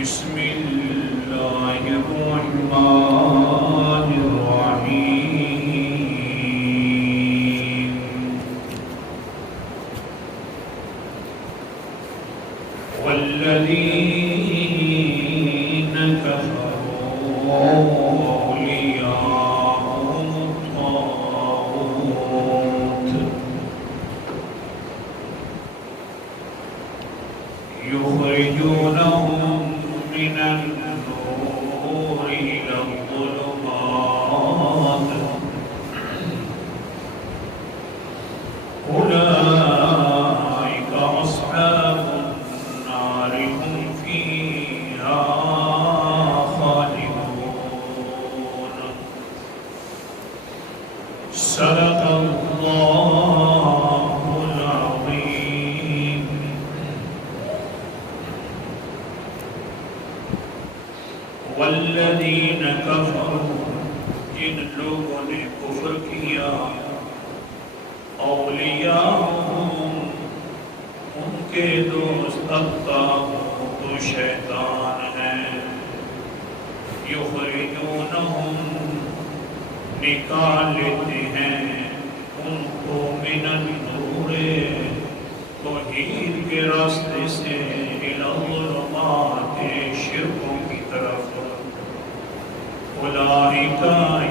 بسم اللہ الرحمن الرحیم والذین کفروا اولیاءهم الطاغوت یخرجونهم من النور إلى الظلمات أولئك أصحاب النار هم فيها خالدون صدق الله العظيم والذین کفروا جن لوگوں نے کفر کیا اولیاءهم ان کے دوست الطاغوت شیطان ہیں یخرجونہم نکال لیتے ہیں ان کو من النور توحید کے راستے سے الی الظلمات شرکوں کی طرف اولئک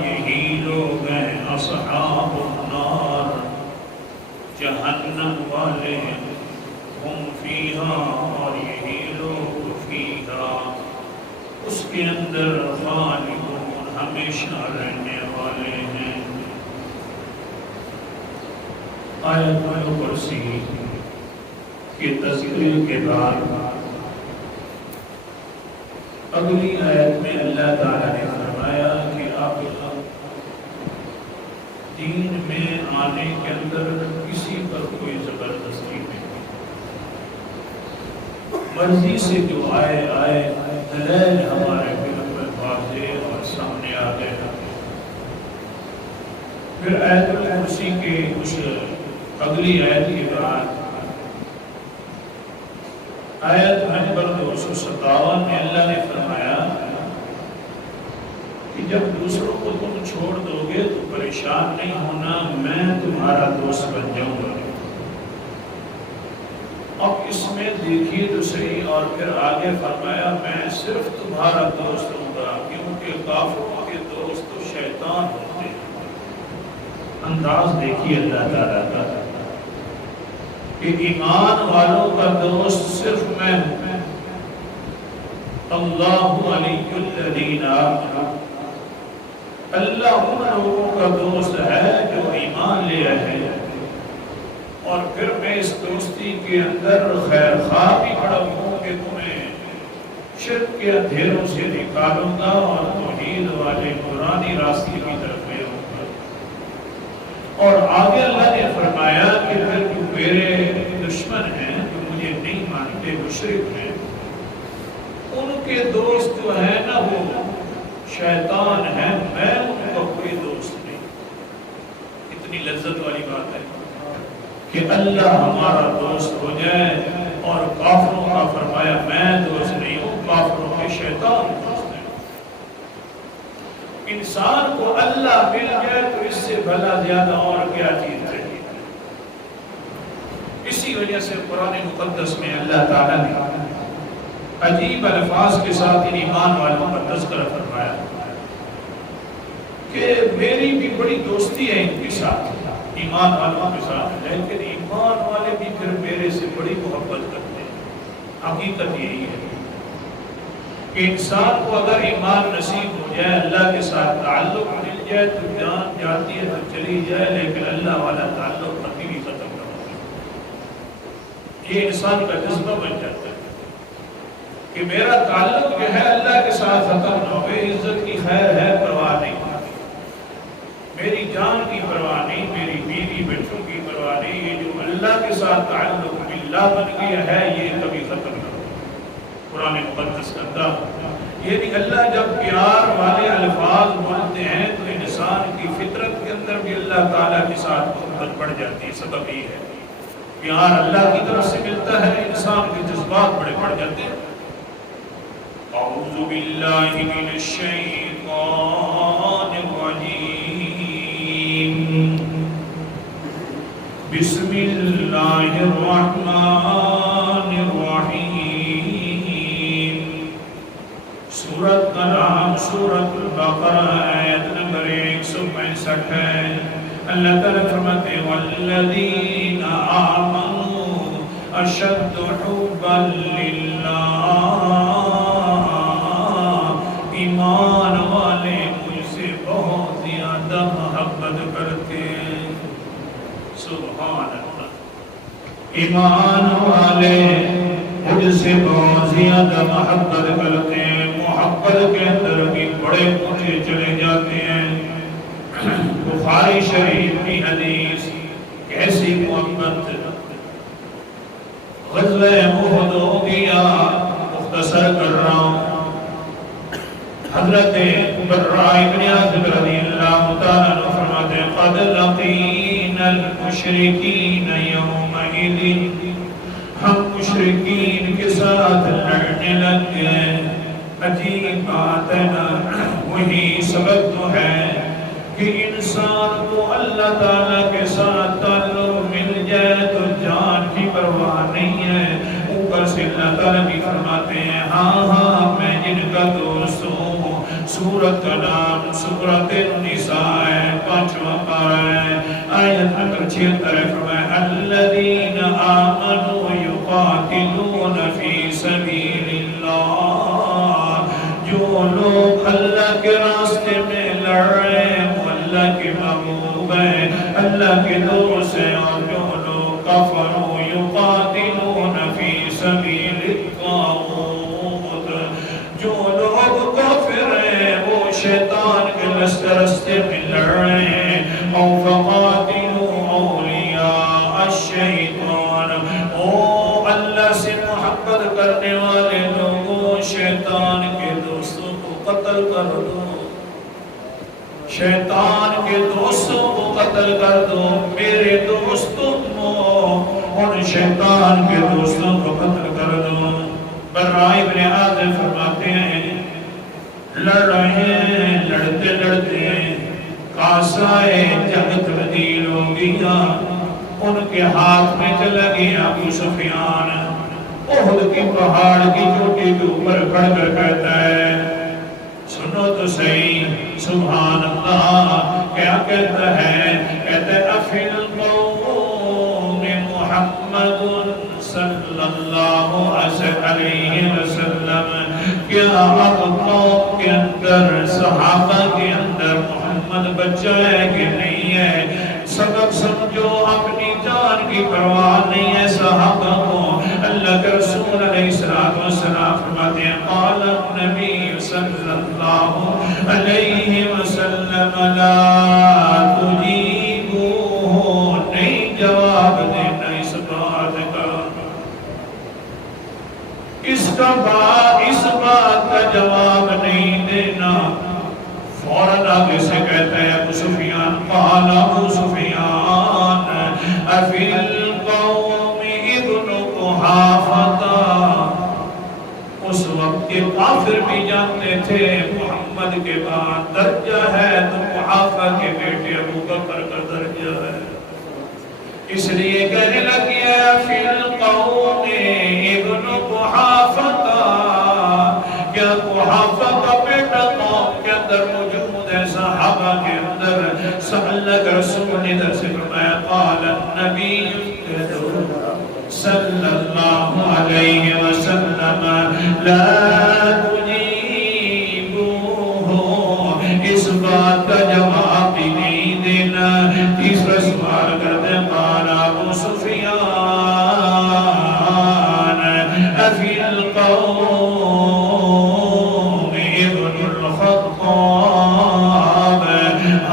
یہی لوگ ہیں اصحاب النار جہنم والے ہم فیہا اور یہی لوگ فیہا اس کے اندر خالدون ہمیشہ رہنے والے ہیں۔ آیت الکرسی کے تذکرے کے بعد اگلی آیت میں اللہ تعالیٰ نے فرمایا کہ آپ دین میں آنے کے اندر کسی پر کوئی زبردستی نہیں، مرضی سے جو آئے دلائل ہمارے بالکل واضح اور سامنے آ گئے۔ پھر آیت الکرسی کے کچھ اگلی آیت کے بعد آیت نمبر 257 میں اللہ نے فرمایا کہ جب دوسروں کو تم چھوڑ دو گے تو پریشان نہیں ہونا، میں تمہارا دوست بن جاؤں گا۔ اب اس میں دیکھیے تو صحیح، اور پھر آگے فرمایا میں صرف تمہارا دوست ہوں گا، کیونکہ کافروں کے دوست تو شیطان ہوتے ہیں۔ انداز دیکھیے اللہ تعالیٰ کا کہ ایمان والوں کا دوست صرف میں ہوں، اللہ علی الذین آمنوا، اللہ ان لوگوں کا دوست ہے جو ایمان لے آئے، اور پھر میں اس دوستی کے اندر خیر خواہ بھی کھڑا ہوں کہ تمہیں شرک کے اندھیروں سے نکالوں گا اور توحید والے قرآنی راستے کی طرف لے آؤں گا۔ اور آگے اللہ نے فرمایا کہ پھر جو میرے دشمن ہیں، جو مجھے نہیں مانتے، مشرک ہیں، ان کے دوست جو ہیں نا وہ شیطان ہیں، میں ان کا کوئی دوست نہیں۔ اتنی لذت والی بات ہے کہ اللہ ہمارا دوست ہو جائے، اور کافروں کا فرمایا میں دوست نہیں ہوں، کافروں کے شیطان دوست ہیں۔ انسان کو اللہ مل جائے تو اس سے بھلا زیادہ اور کیا چیز ہے۔ اسی وجہ سے قرآن مقدس میں اللہ تعالیٰ نے عجیب الفاظ کے ساتھ ان ایمان والوں کا تذکرہ فرمایا کہ میری بھی بڑی دوستی ہے ان کے ساتھ، ایمان والوں کے ساتھ، لیکن ایمان والے بھی پھر میرے سے بڑی محبت کرتے ہیں۔ حقیقت یہی ہے کہ انسان کو اگر ایمان نصیب ہو جائے، اللہ کے ساتھ تعلق مل جائے تو جان جاتی ہے تو چلی جائے، لیکن اللہ والا تعلق کبھی بھی ختم نہ ہوتا۔ یہ انسان کا جذبہ بن جاتا ہے کہ میرا تعلق جو ہے اللہ کے ساتھ ختم نہ ہو، عزت کی خیر ہے پرواہ نہیں، میری جان کی پرواہ نہیں، میری بیوی بچوں کی پرواہ نہیں، یہ جو اللہ کے ساتھ تعلق باللہ بن گیا ہے یہ کبھی ختم نہ ہو۔ قرآن مقدس کرتا یعنی اللہ جب پیار والے الفاظ بولتے ہیں تو انسان کی فطرت کے اندر بھی اللہ تعالیٰ کے ساتھ محبت بڑھ جاتی ہے۔ سبب یہ ہے پیار اللہ کی طرف سے ملتا ہے، انسان کے جذبات بڑے بڑھ جاتے ہیں۔ أعوذ بالله من الشيطان الرجيم بسم الله الرحمن الرحيم سورة کا نام سورة البقرہ آیت نمبر 165 ہے۔ اللہ تعالیٰ فرماتے ہیں والذین آمنوا اشد حبا للہ، ایمان والے مجھ سے بہت زیادہ محبت کرتے ہیں۔ سبحان اللہ، ایمان والے مجھ سے بہت زیادہ محبت کرتے ہیں۔ محبت کے اندر بھی بڑے اونچے چلے جاتے ہیں۔ بخاری شریف کی حدیث، کیسی محبت! غزوہ احد ہو گیا، مختصر کر رہا ہوں۔ حضرت براء بن عازب رضی اللہ تعالیٰ عنہ فرماتے ہیں قد لقینا المشرکین یومئذ، ہم مشرکین کے ساتھ لڑنے لگ گئے۔ عجیب بات ہے نا، وہی سبب تو ہے کہ انسان کو اللہ تعالیٰ کے ساتھ تعلق مل جائے تو جان کی پرواہ نہیں ہے۔ اوپر سے اللہ تعالیٰ بھی فرماتے ہیں ہاں ہاں میں جن کا دوست ہوں۔ سورت کا نام سورت النساء ہے، 5واں پارہ ہے، آیت نمبر 76 ہے۔ فرمایا الذین آمنوا یقاتلون فی سبیل اللہ، جو لوگ اللہ کے راستے میں لڑ رہے ہیں وہ اللہ کے محبوب ہیں، اللہ کے دوست ہیں۔ اور جو لوگ کفروا یقاتلون فی سبیل الطاغوت، جو لوگ کافر ہیں وہ شیطان کے راستے میں لڑ رہے ہیں۔ او فقاتلوا اولیاء الشیطان، او اللہ سے محبت کرنے والے لوگوں شیطان کے دوستوں کو قتل کر دو، شیطان کے دوستوں کو قتل کر دو۔ میرے دوستوں کو ان شیطان کے دوستوں کو قتل کر دو۔ براء بن عازب فرماتے ہیں لڑ رہے ہیں، لڑتے لڑتے کاسائے جنگ تبدیل ہو گیا، ان کے ہاتھ میں چلا گیا ابو سفیان۔ احد کی پہاڑ کی چوٹی کے اوپر کھڑ کر کہتا ہے سنو تو صحیح، سبحان اللہ، کیا کہتا ہے؟ کہتا ہے افی القوم محمد صلی اللہ علیہ وسلم، کیا اب قوم کے اندر صحابہ کے اندر محمد بچہ ہے کہ نہیں ہے؟ سبب سمجھو، اپنی جان کی پرواہ نہیں ہے صحابہ کو۔ اللہ کے رسول علیہ السلام فرماتے ہیں قال النبی صلی اللہ علیہ وسلم لا تجیبوہ، نہیں جواب دینا اس بات کا، اس بات کا جواب نہیں دینا۔ فوراً آگے سے کہتا ہے ابو سفیان قال ابو سفیان افی القوم ابن قحافہ، اس وقت کے کافر بھی جانتے تھے محمد کے بعد درجہ ہے تو قحافہ کے بیٹے ابو بکر کا درجہ ہے، اس لیے کہنے لگی ہے فی القوم ابن قحافہ، کیا قحافہ کا بیٹا قوم کے اندر موجود ہے؟ صحابہ کے اندر اللہ کے رسول نے در سے فرمایا قال النبی صلی اللہ علیہ وسلم لا تجیبوہ، اس بات کا جواب بھی نہیں دینا۔ تیسرا سوال کرتے قال ابو سفیان افی القوم ابن الخطاب،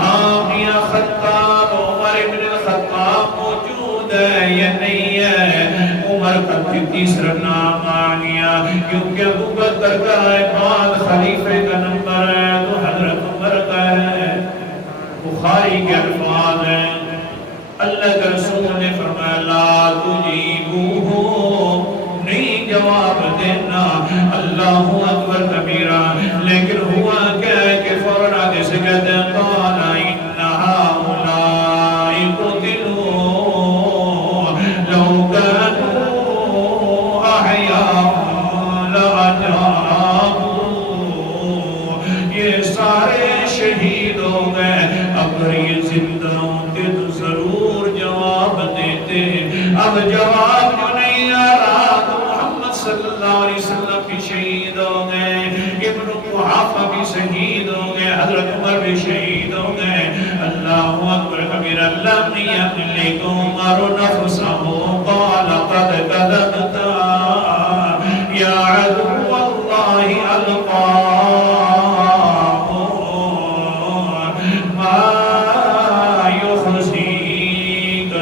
آمیا خطاب عمر ابن الخطاب موجود ہے یا نہیں ہے؟ عمر کا تیسرا نام آ گیا، کیونکہ ابو بکر کا بعد خلیفے کا نمبر ہے تو حضرت عمر کا ہے۔ بخاری کے الفاظ ہیں اللہ کے رسول نے فرمایا لا تجیبوہ، نہیں جواب دینا اللہ اکبر کبیرہ، لیکن ہوا کیا ہے کہ فوراً آگے سے کہتے ہیں قال ان هؤلاء قتلوا لو كانوا احیاء لاجابوا، یہ سارے شہید ہو گئے، اگر یہ زندہ ہوتے تو ضرور جواب دیتے، اب جواب جو نہیں آ رہا تو محمد صلی اللہ علیہ وسلم بھی شہید ہو گئے، ابن قحافہ بھی شہید ہو گئے، حضرت عمر بھی شہید ہو گئے۔ اللہ اکبر کبیرہ، لم یملک عمر نفسہ قال قد کذبت یا عدو اللہ القاہ ما یخزیک۔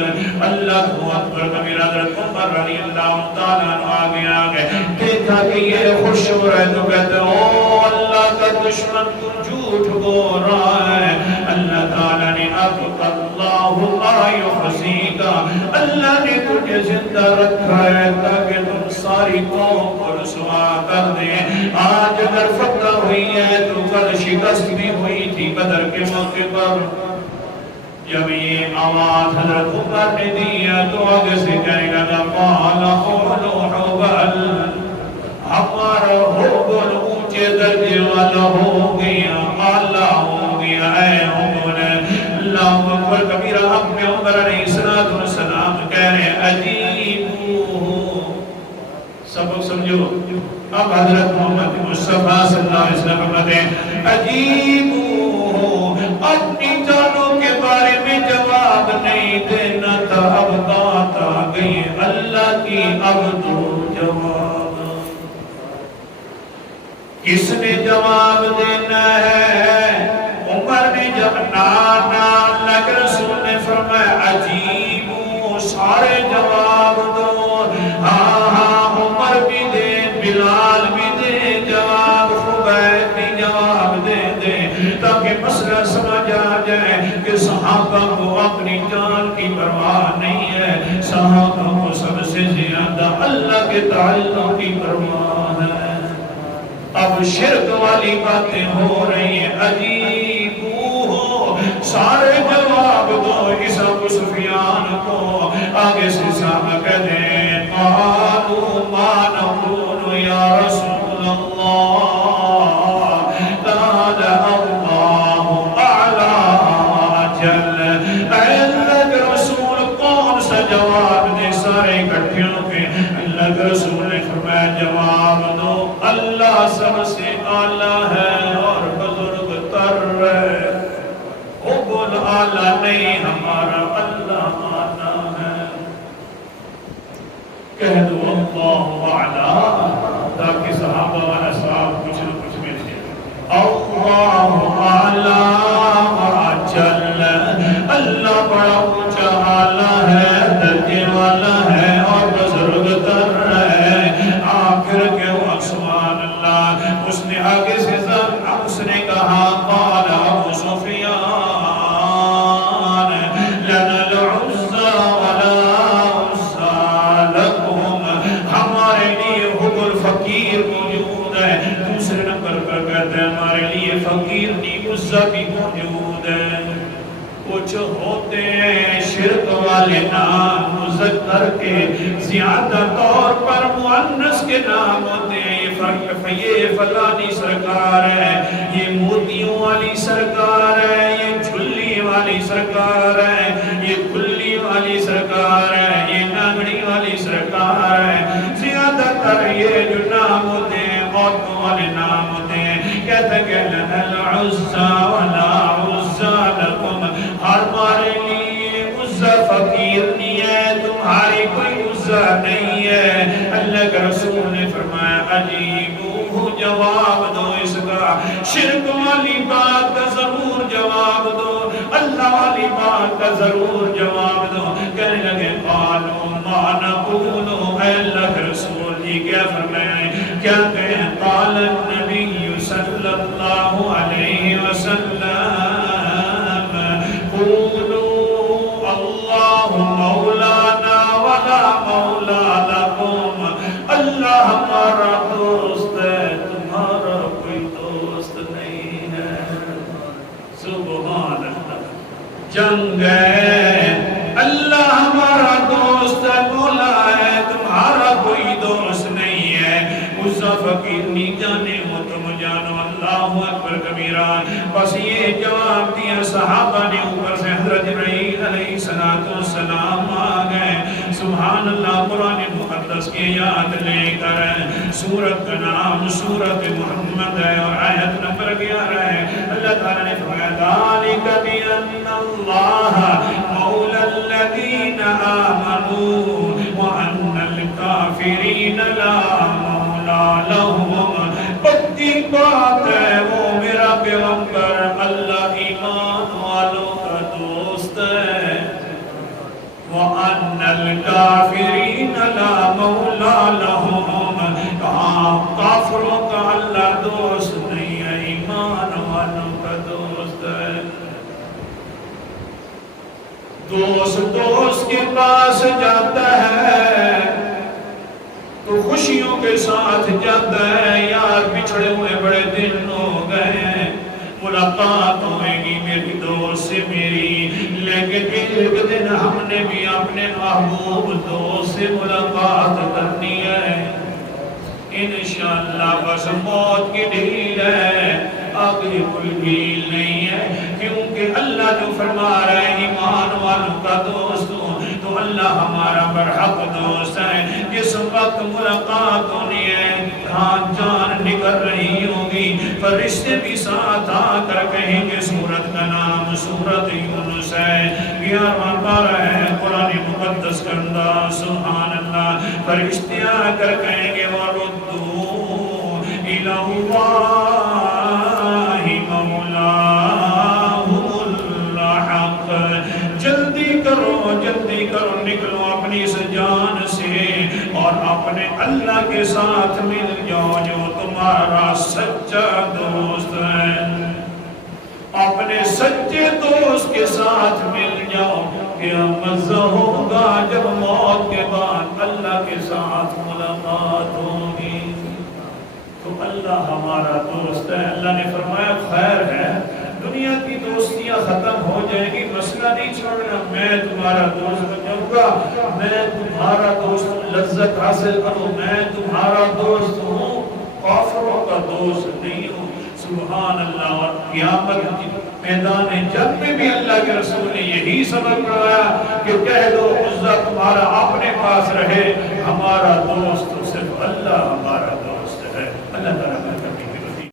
اللہ اکبر کبیرہ، حضرت عمر رضی اللہ تعالیٰ عنہ آگے دیکھا کہ یہ خوش ہو رہے تو کہتے او اللہ کا دشمن تو جھوٹ بول رہا ہے، اللہ تعالیٰ نے اب اللہ لا یخزیکا، اللہ نے تجھے زندہ رکھا ہے تاکہ تم ساری قوم کو رسوا کر دیں۔ آج اگر فتح ہوئی ہے تو کل شکست بھی ہوئی تھی بدر کے موقع پر۔ جب یہ آواز حضرت عمر نے دی ہے تو آگے سے کہنے لگا قال قولو حبل، ہمارا حبل اونچے درجے والا ہو گیا، اعلیٰ ہو گیا اے حبل۔ اللہ اکبر کبیرہ، اپنے عمر علیہ السلام کہہ رہے عجیبو، سبق سمجھو، اب حضرت محمد مصطفیٰ صلی اللہ علیہ وسلم کہتے ہیں عجیبو، اپنی جانوں کے بارے میں جواب نہیں دینا تھا، اب بات آ گئی اللہ کی، اب دو جواب۔ کس نے جواب دینا ہے؟ عمر نے جب نانا اللہ کے رسول نے فرمایا عجیبو، سارے جواب دو، ہاں ہاں عمر بھی دے، بلال بھی دے جواب، خبیب بھی جواب دے دے، تاکہ مسئلہ سمجھ آ جائے کہ صحابہ کو اپنی جان کی پرواہ نہیں ہے، صحابہ کو سب سے زیادہ اللہ کے تعلق کی پرواہ ہے۔ اب شرک والی باتیں ہو رہی ہیں، عجیب ہو، سارے جواب دو اس ابو سفیان کو۔ آگے سے صحابہ کہتے ہیں قالوا ما نقول یا رسول اللہ، قال اللہ اعلی جل۔ اے اللہ کے رسول کون سا جواب دے؟ سارے اکٹھے ہو کے اللہ کے رسول نے فرمایا جواب دو، اللہ سب سے اعلیٰ ہے اور بزرگ تر ہے، حبل اعلیٰ نہیں، ہمارا اللہ اعلیٰ ہے۔ کہہ دو اللہ اعلیٰ، تاکہ صحابہ والا صاحب کچھ نہ کچھ مل جائے۔ اللہ اعلیٰ جل، اللہ بڑا اونچا اعلیٰ ہے، درجے والا ہے اور بزرگ تر ہے۔ آخر کے سبحان اللہ، اس نے آگے سے اس نے کہا قال ابو سفیان لنا العزى ولا عزى لكم، ہمارے لیے حبل فقیر موجود ہے۔ دوسرے نمبر پر کہتے ہیں ہمارے لیے فقیر نہیں، عزہ بھی موجود ہے۔ کچھ ہوتے ہیں شرک والے نام مذکر کے زیادہ طور پر مؤنث کے نام ہوتے ہیں، یہ فلانی سرکار ہے، یہ موتیوں والی سرکار ہے، یہ جھلی والی سرکار ہے، یہ کھلی والی سرکار ہے، یہ نانگڑی والی سرکار ہے۔ زیادہ تر یہ جو نام ہوتے ہیں عورتوں والے نام ہوتے ہیں، کہتے کہ لنا العزى ولا عزى لكم، ہمارے لیے عزہ فقیر نہیں ہے، تمہاری کوئی عزہ نہیں ہے۔ اللہ کے رسول نے فرمایا عجیبو، جواب دو اس کا، شرک والی بات کا ضرور جواب دو، اللہ والی بات کا ضرور جواب دو۔ کہنے لگے قالوا ما نقول، اے اللہ کے رسول جی کیا فرمائیں، کیا کہیں؟ قال النبی صلی اللہ علیہ وسلم قولوا اللہ مولانا ولا مولا لکم، اللہ اللہ ہمارا دوست ہے، تمہارا کوئی دوست نہیں ہے۔ سبحان اللہ، جنگ ہے، اللہ ہمارا دوست ہے، مولا ہے، تمہارا کوئی دوست نہیں ہے۔ غصہ فقیر نہیں جانے وہ تم جانو، اللہ اکبر کبیرہ۔ بس یہ جواب دیا صحابہ نے، اوپر سے حضرت جبرائیل علیہ السلام آ گئے۔ سبحان اللہ، قرآن مقدس کی یاد لے کر سورت کا نام سورت محمد ہے اور آیت نمبر 11 ہے۔ اللہ تعالیٰ نے فرمایا ذالک بأن اللہ مولا الذین آمنوا وأن الکافرین لا مولا لهم۔ پکی بات ہے، وہ میرا پیغمبر اللہ ایمان والوں کا دوست ہے۔ وَأَنَّ الْكَافِرِينَ لَا مَوْلَى لَهُمْ، کہاں کافروں کا اللہ دوست نہیں ہے، ایمان والوں کا دوست ہے۔ دوست کے پاس جاتا ہے تو خوشیوں کے ساتھ جاتا ہے، یار بچھڑے ہوئے بڑے دن ہو گئے، ملاقات ہوئے گی میری دوست سے میری، لیکن ایک دن ہم نے بھی اپنے محبوب دوست سے ملاقات کرنی ہے انشاءاللہ۔ بس موت کی ڈھیل ہے، آگے کوئی ڈھیل نہیں ہے، کیونکہ اللہ جو فرما رہا ہے ایمان والوں کا دوست ہوں، تو اللہ ہمارا برحق دوست ہے۔ جس وقت ملاقات ہونی ہے، ہاں جان نکل رہی ہوگی، فرشتے بھی ساتھ آ کر کہیں گے، سورت کا نام سورت یونس ہے، 11واں پارہ ہے قرآن مقدس کا انداز۔ سبحان اللہ، فرشتے آ کر کہیں گے وَرُدُّوا إِلَى اللَّهِ مَوْلَاهُمُ الْحَقِّ۔ جلدی کرو، نکلو اپنی اس جان سے اور اپنے اللہ کے ساتھ مل جاؤ جو تمہارا سچا دوست ہے۔ اپنے سچے دوست کے ساتھ مل جاؤ، کیا مزہ ہوگا جب موت کے بعد اللہ کے ساتھ ملاقات ہوگی۔ تو اللہ ہمارا دوست ہے۔ اللہ نے فرمایا خیر ہے، دنیا کی دوستیاں ختم ہو جائیں گی، مسئلہ نہیں چھوڑنا، میں تمہارا دوست بن جاؤں گا، میں تمہارا دوست ہوں، لذت حاصل کرو، میں تمہارا دوست ہوں، کافروں کا دوست نہیں ہوں۔ سبحان اللہ۔ اور قیامت میدان جنگ میں بھی اللہ کے رسول نے یہی سبق پڑھایا کہ کہہ دو عزت تمہارا اپنے پاس رہے، ہمارا